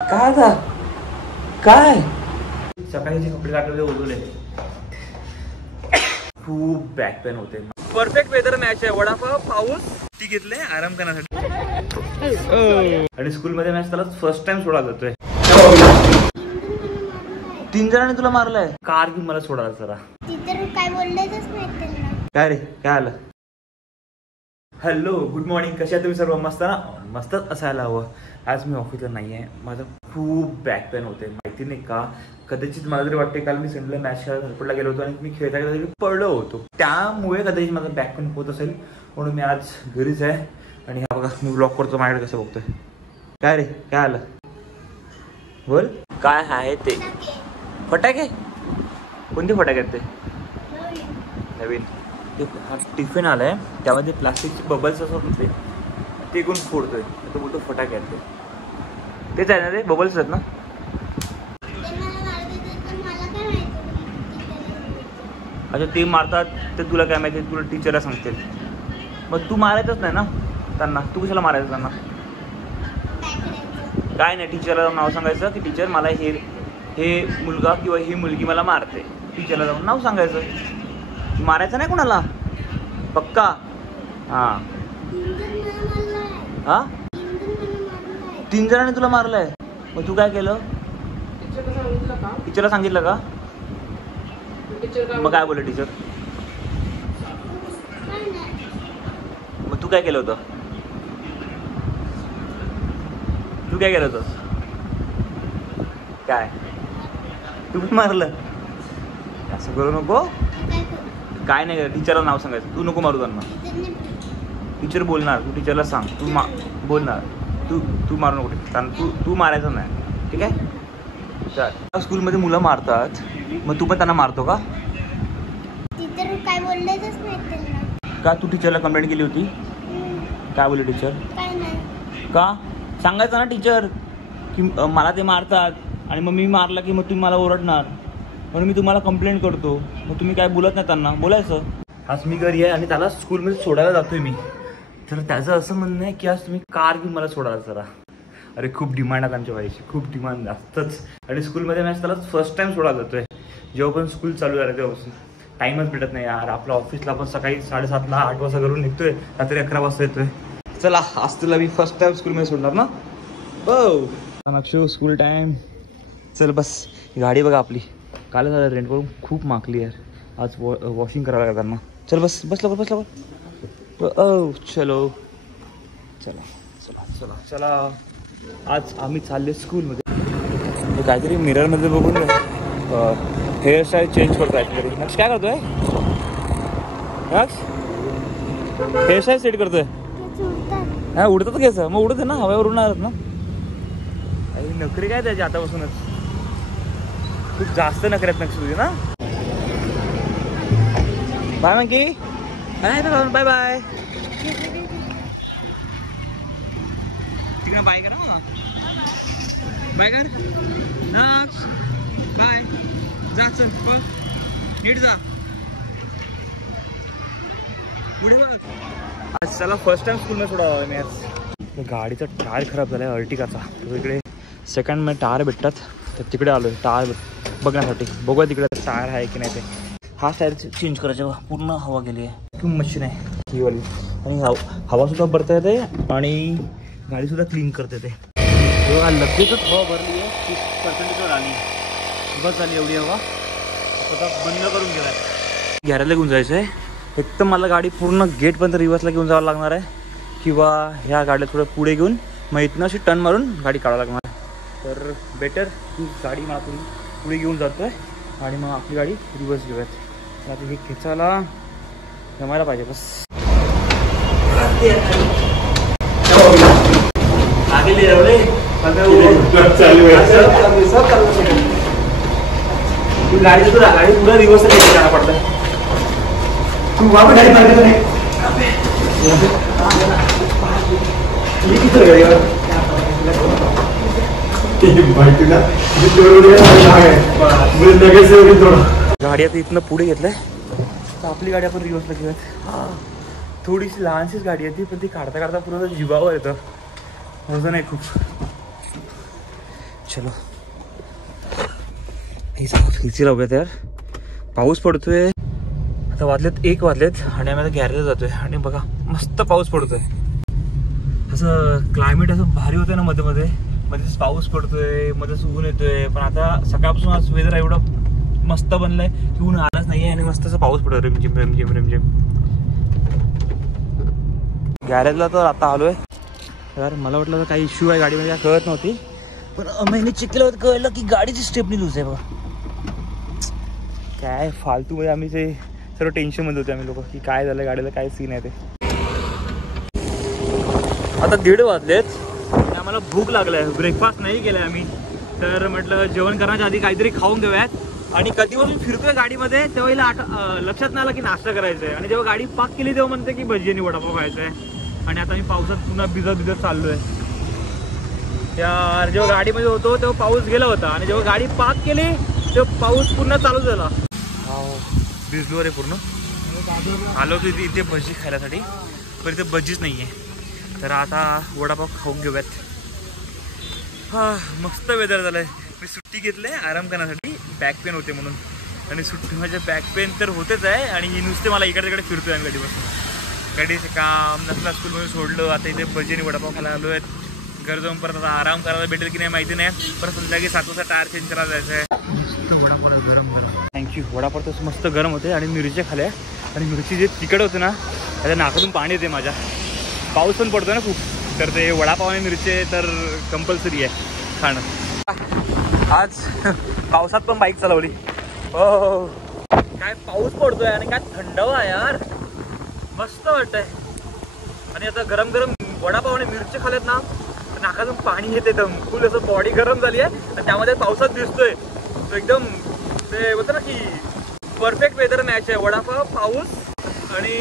काय आता काय सकाळी जे कपडे काढले ओढवले खूप बॅक पेन होते. परफेक्ट वेदर मॅच आहे. वडापाव पाऊस ती घेतले आराम करण्यासाठी. आणि स्कूल मध्ये मॅच त्याला फर्स्ट टाइम सोडा जातोय. 3 जणांनी तुला मारलंय. कार घेऊन मला सोडा जरा. काय बोललेच नाही त्यांना. काय रे काय आलं. Hello good morning. कशा तुम्ही सर्व. मस्त ना. मस्तच असायला हवं. आज मी ऑफिसला नाही आहे. माझं खूप बॅक पेन होते. माहिती नाही का. कदाचित मला तरी वाटते काल मी संडेला मॅच खेळायला हॉस्पिटलला गेलो होतो आणि मी खेळता खेळता पडलो होतो. त्यामुळे कदाचित माझं बॅक पेन होत असेल. म्हणून मी आज घरीच आहे. आणि हा बघा मी ब्लॉक करतो. माझ्याकडे कसं बघतोय. काय रे काय आलं बोल. काय आहे ते फटाके. कोणते फटाके आहेत ते. नवीन हा टिफिन आलाय. त्यामध्ये प्लास्टिकचे बबल्स असतात होते ते कोण फोडतोय. तो बोलतो फटाके आहेत तेच आहे ना. ते बबल्स आहेत ना. अच्छा ते मारतात ते तुला काय माहिती. तुला टीचरला सांगतील. मग तू मारायचंच नाही ना त्यांना. तू कशाला मारायचं त्यांना. काय नाही टीचरला नाव सांगायचं की टीचर मला हे मुलगा किंवा ही मुलगी मला मारते. टीचरला जाऊन नाव सांगायचं. मारायचं नाही कोणाला पक्का. हां हां 3 जणांनी तुला मारलंय. मग तू काय केलं. टीचरला सांगितलं का. मग काय बोलले टीचर. मग तू काय केलं होतं. तू काय केलं होतं. काय तू पण मारलं. असं करू नको. काय नाही टीचरला नाव सांगायचं. तू नको मारू त्यांना. टीचर बोलणार. तू टीचरला सांग. तू बोलणार. तू मारू नको त्यांना. तू मारायचं नाही ठीक आहे. चल स्कूलमध्ये मुलं मारतात. मग तू पण त्यांना मारतो का. काय बोललेच नाही त्यांना. का तू टीचरला कंप्लेंट केली होती. काय बोलली टीचर. काय नाही. का सांगायचं ना टीचर की मला ते मारतात आणि मग मी मारला की मग तुम्ही मला ओरडणार. म्हणून मी तुम्हाला कंप्लेंट करतो. मग तुम्ही काय बोलत नाही त्यांना. बोलायचं. आज मी घरी आहे आणि त्याला स्कूलमध्ये सोडायला जातोय मी. तर त्याचं असं म्हणणं आहे की आज तुम्ही कार घेऊन मला सोडायला जरा. अरे खूप डिमांड आहे आमच्या भाईची. खूप डिमांड जास्तच. आणि स्कूलमध्ये मॅच त्याला फर्स्ट टाइम सोडायला जातोय. जेव्हा पण स्कूल चालू झालं तेव्हापासून टाईमच भेटत नाही यार. आपल्या ऑफिसला पण सकाळी 7:30ला 8 वाजता घरून निघतोय. रात्री 11 वाजता येतोय. चला आज तुला मी फर्स्ट टाइम स्कूलमध्ये सोडणार ना. हो नक्षू स्कूल टाइम. चल बस गाडी बघा आपली. काल झालं रेंट करून खूप मागली यार. आज वॉशिंग करावं लागेल त्यांना. चल बस लवकर बस लवकर. ओ चलो चला चला चला चला. आज आम्ही चालले स्कूलमध्ये. काहीतरी मिररमध्ये बघून हेअरस्टाईल चेंज करतो ॲक्च्युली. नक्ष काय करतोय. नक्ष हेअरस्टाईल सेट करतोय. हा उडतात केस. मग उडत आहे ना हव्यावर उडणार ना. अरे नखरे काय त्याची आतापासूनच. खूप जास्त नखरे आहेत नक्ष तुझी ना. Bye monkey. Bye bye. तिकडे बाय करा मला. बाय कर. बाय. जा चल नीट जा. पुढे बघ. आज त्याला फर्स्ट टाइम स्कूलमध्ये सोडावा मी आज. गाडीचा टायर खराब झाला आहे अर्टिगाचा. तर इकडे सेकंड मध्ये टायर भेटतात. तर तिकडे आलो आहे टायर बघण्यासाठी. बघूया तिकडे टायर आहे की नाही ते. हा टायर चेंज करायचा. पूर्ण हवा गेली आहे. किंवा मशीन आहे ही वाली. आणि हवासुद्धा भरता येते आणि गाडीसुद्धा क्लीन करता येते. बघा लगेचच हवा भरली आहे. 30% आली. बस झाली एवढी हवा. आता बंद करून घ्यायला गॅरेजला घेऊन जायचं आहे. एक तर मला गाडी पूर्ण गेटपर्यंत रिव्हर्सला घेऊन जावं लागणार आहे किंवा ह्या गाडीला थोडं पुढे घेऊन मग इथनं अशी टर्न मारून गाडी काढावं लागणार आहे. तर बेटर ही गाडी मला पुढे घेऊन जातो आहे आणि मग आपली गाडी रिव्हर्स घेऊयात. आता हे खेचायला जमायला पाहिजे बस. गाडी पुढे रिव्हर्स जाना पड़ता है. तू वहाँ पे गाड़ी पार्क कर. ये किधर गया यार. गाडी आता इथनं पुढे घेतलंय. तर आपली गाडी आपण रिव्हर्सला घेऊयात. थोडीशी लहानशीच गाडी आहे ती. पण ती काढता काढता पूर्ण जीवावर येतं. वजन आहे खूप. चलो इथे लावूयात यार. पाऊस पडतोय. आता वाजलेत 1 वाजलेत आणि आम्ही आता गॅरेजला जातोय आणि बघा मस्त पाऊस पडतोय. असं क्लायमेट असं भारी होतंय ना, मध्ये मध्ये मध्येच पाऊस पडतोय, मध्येच ऊन येतोय. पण आता सकाळपासून आज वेदर एवढं मस्त बनलंय की ऊन आलंच नाहीये आणि मस्त असं पाऊस पडतोय रिमझिम रिमझिम रिमझिम. गॅरेजला तर आता आलोय. तर मला वाटलं काही इश्यू आहे गाडीमध्ये, कळत नव्हती. पण महिने चेक केलं होतं, कळलं की गाडीची स्टेपनी लूज आहे बघा. काय फालतू मध्ये आम्ही ते सर्व टेन्शनमध्ये होते आम्ही लोक की काय झालं गाडीला, काय सीन आहे ते. आता 1:30 वाजलेत आणि आम्हाला भूक लागलाय. ब्रेकफास्ट नाही केलाय आम्ही. तर म्हटलं जेवण करण्याच्या आधी काहीतरी खाऊन घेऊयात. आणि कधीपासून फिरतोय गाडीमध्ये तेव्हा हिला लक्षात नाही आलं की नाश्ता करायचा आहे. आणि जेव्हा गाडी पाक केली तेव्हा म्हणते की भजी आणि वडापाव खायचा आहे. आणि आता मी पावसात पुन्हा भिजत चाललोय यार. जेव्हा गाडीमध्ये होतो तेव्हा पाऊस गेला होता आणि जेव्हा गाडी पाक केली तेव्हा पाऊस पुन्हा चालू झाला. भिजलो रे पूर्ण. आलो की इथे भजी खायसाठी, पण इथे भजीच नाही आहे. तर आता वडापाव खाऊन घेऊयात. मस्त वेदर झालंय. मी सुट्टी घेतली आराम करण्यासाठी, बॅक पेन होते म्हणून. आणि सुट्टी माझ्या बॅक पेन तर होतेच आहे आणि नुसते मला इकडे तिकडे फिरतोय आम्ही गाडीपासून. गाडीचं काम नसला, स्कूलमध्ये सोडलं, आता इथे भजी आणि वडापाव खायला आलो आहेत. घर जाऊन परत आता आराम करायला भेटेल की नाही माहिती नाही. परत संध्याकाळी 7 वाजता टायर चेंज करायला जायचं आहे. मस्त वडापाव गरम गरम. थँक्यू. वडापाव तर मस्त गरम होते आणि मिरच्या खाल्या. आणि मिरची जे तिखट होते ना त्याच्या नाकातून पाणी येते माझ्या. पाऊस पण पडतो ना खूप, तर ते वडापाव आणि मिरची तर कंपल्सरी आहे खाणं. आज पावसात पण बाईक चालवली. हो काय पाऊस पडतोय आणि काय थंडावा यार, मस्त वाटतंय. आणि आता गरम गरम वडापाव आणि मिरची खाल्यात ना, नाकातून पाणी येते एकदम फुल. असं बॉडी गरम झाली आहे आणि त्यामध्ये पावसात दिसतोय एकदम. ते होतं ना की परफेक्ट वेदर मॅच आहे. वडापाव, पाऊस आणि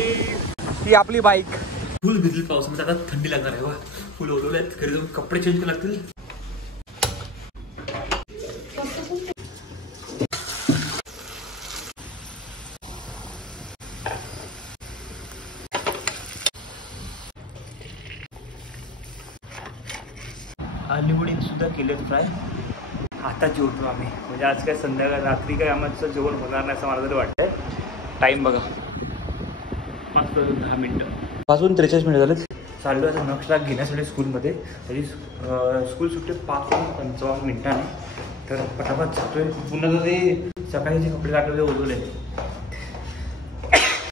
ही आपली बाईक. फुल भिजली पावसामध्ये. आता थंडी लागणार आहे. वा फुल ओलवले आहेत. घरी जाऊन कपडे चेंज करावे लागतील. आलूवडी सुद्धा केलेत फ्राय. आता जेवतो आम्ही. म्हणजे आज काय संध्याकाळ रात्री काय आमचं जेवण होणार नाही असं मला तरी वाटतंय. टाईम बघा 5:10 मिनिटं. 5:43 झालेत. चाललो आता नक्षला घेण्यासाठी स्कूलमध्ये. तरी स्कूल सुट्टे 5:55 मिनिटांनी. तर पटापट जातोय. पुन्हा तर ते सकाळी जे कपडे टाकले ओलवले,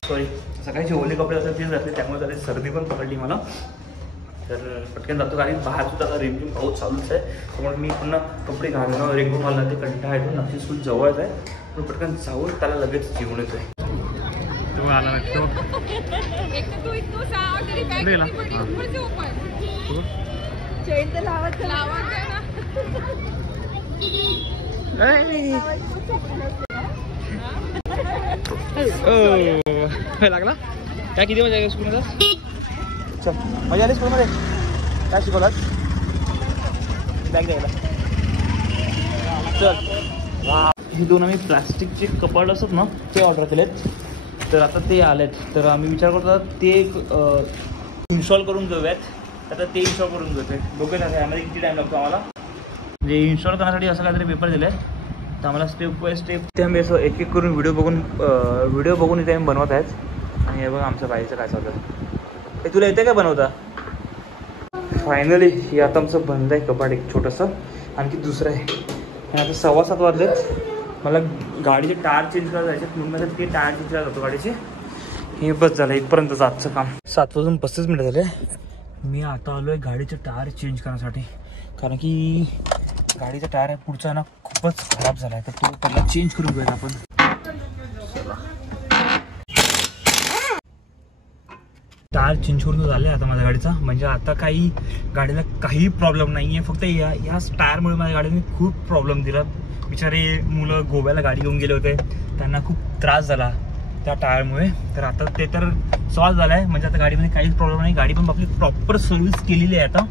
सॉरी सकाळचे ओले कपडे असतात तेच घातले, त्यामुळे त्याला सर्दी पण पकडली मला. तर पटकन जातो. कारण बाहेर सुद्धा आता रिमझिम पाऊस चालूच आहे. त्यामुळे मी पुन्हा कपडे घालणं रेनकोट घालणं ते कंटाळा येतो. नक्षी स्कूल जवळच आहे. पण पटकन जाऊन त्याला लगेच जेवण येतोय. तो आला लागला काय. किती मजा स्कूलमध्ये? चल मजा आली स्कूलमध्ये. काय शिकवलात? बॅग द्यायला चल. हे 2 आम्ही प्लास्टिकचे कपाट असतात ना ते ऑर्डर केलेत. तर आता ते आलेत. तर आम्ही विचार करतो ते इन्स्टॉल करून घेऊयात. आता ते इन्स्टॉल करून घेतोय. बघूया आता यामध्ये किती टाईम लागतो आम्हाला. म्हणजे इन्स्टॉल करण्यासाठी असं काहीतरी पेपर दिले आहे. तर आम्हाला स्टेप बाय स्टेप ते आम्ही असं एक एक करून व्हिडिओ बघून इथे आम्ही बनवत आहेत. आणि हे बघा आमच्या बाईचं काय चालू आहे. हे तुला येते काय बनवता? फायनली हे आता आमचं बंद आहे कपाट एक छोटंसं. आणखी दुसरं आहे. आणि आता 7:15 वाजलेत. मला गाडीचे टायर चेंज करायला जायचे म्हणून माझ्या ते टायर चेंज करायला जातो गाडीचे. हे बस झालं इथपर्यंतचं आजचं काम. 7:35 झाले. मी आता आलो आहे गाडीचे टायर चेंज करण्यासाठी. कारण की गाडीचा टायर आहे पुढचा ना खूपच खराब झाला आहे. तर तो पहिला चेंज करून घेऊया आपण. टायर चेंज करून झाले आता माझ्या गाडीचा. म्हणजे आता काही गाडीला काही प्रॉब्लेम नाही आहे. फक्त याच टायरमुळे माझ्या गाडीने खूप प्रॉब्लेम दिला. बिचारे मुलं गोव्याला गाडी घेऊन गेले होते, त्यांना खूप त्रास झाला त्या टायरमुळे. तर आता ते तर सॉल्व झालं आहे. म्हणजे आता गाडीमध्ये काहीच प्रॉब्लेम नाही. गाडी पण आपली प्रॉपर सर्व्हिस केलेली आहे आता.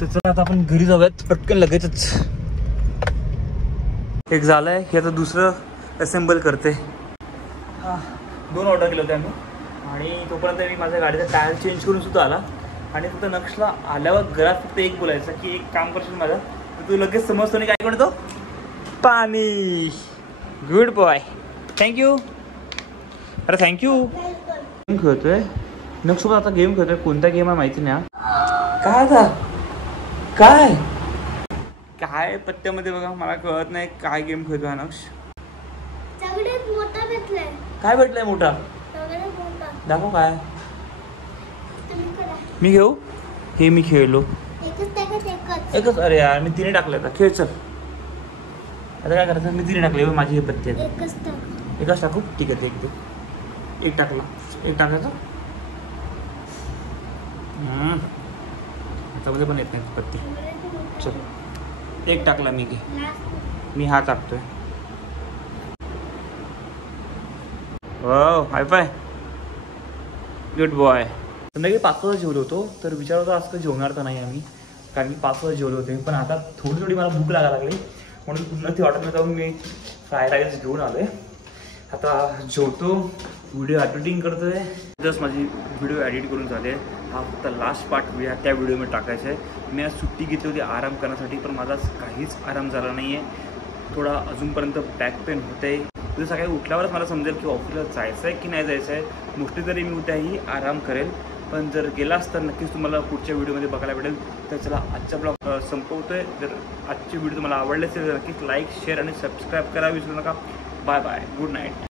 तर चला आता आपण घरी जाऊयात पटकन लगेचच. एक झालं आहे की आता दुसरं असेंबल करते. 2 ऑर्डर केले होते आम्ही. आणि तोपर्यंत मी माझ्या गाडीचा टायर चेंज करून सुद्धा आला. आणि फक्त नक्षला आल्यावर घरात फक्त एक बोलायचं की एक काम करशील माझं, तू लगेच समजतो आणि काय म्हणतो पाणी. Good boy, thank you. अरे थँक्यू. गेम खेळतोय नक्षसोबत आता. गेम खेळतोय कोणता गेम आहे माहिती नाही. काय आता काय काय पत्त्यामध्ये बघा मला कळत नाही काय गेम खेळतोय नक्ष. सगळ्यात मोठा भेटलाय. काय भेटलाय मोठा सगळ्यात मोठा दाखव काय. तुम्ही करा. मी घेऊ हे मी खेळलो एकच टाकत एकच. एकच. अरे यार मी तिने टाकलं आता. खेळ चल आता काय करायचं. मी तिने टाकले माझी हे पत्ते आहेत. एकच टाक. एकच टाकू ठीक आहे. ते एक टाकला. एक टाकायचं हातामध्ये पण येत नाही पत्ती. चल एक टाकला मी घे. मी हा टाकतोय. हो हाय फाय. Good boy. संध्याकाळी 5 वाजता जेवलो होतो तर विचार होता आज तर जेवणार तर नाही आम्ही कारण की 5 वाजता जेवलो होते. पण आता थोडी थोडी मला भूक लागायला लागली म्हणून पुन्हा ती हॉटेलमध्ये जाऊन मी फ्राय राईस घेऊन आलो आहे. आता जेवतो. व्हिडिओ एडिटिंग करतो आहे. जस्ट माझी व्हिडिओ एडिट करून झाले. हा फक्त लास्ट पार्ट त्या व्हिडिओमध्ये टाकायचा आहे. मी आज सुट्टी घेतली होती आराम करण्यासाठी पण माझा काहीच आराम झाला नाही आहे. थोडा अजूनपर्यंत बॅक पेन होते आहे. उद्या सकाळी उठल्यावरच मला समजेल की ऑफिसला जायचं आहे की नाही जायचं आहे. मोस्टली तरी मी उद्याही आराम करेल पण जर गेलास तर नक्कीच तुम्हाला पुढच्या व्हिडिओमध्ये बघायला भेटेल. तर चला आजचा ब्लॉग संपवतोय. जर आजची व्हिडिओ तुम्हाला आवडले असेल तर नक्कीच लाईक शेअर आणि सबस्क्राईब करा विसरू नका. Bye bye. Good night.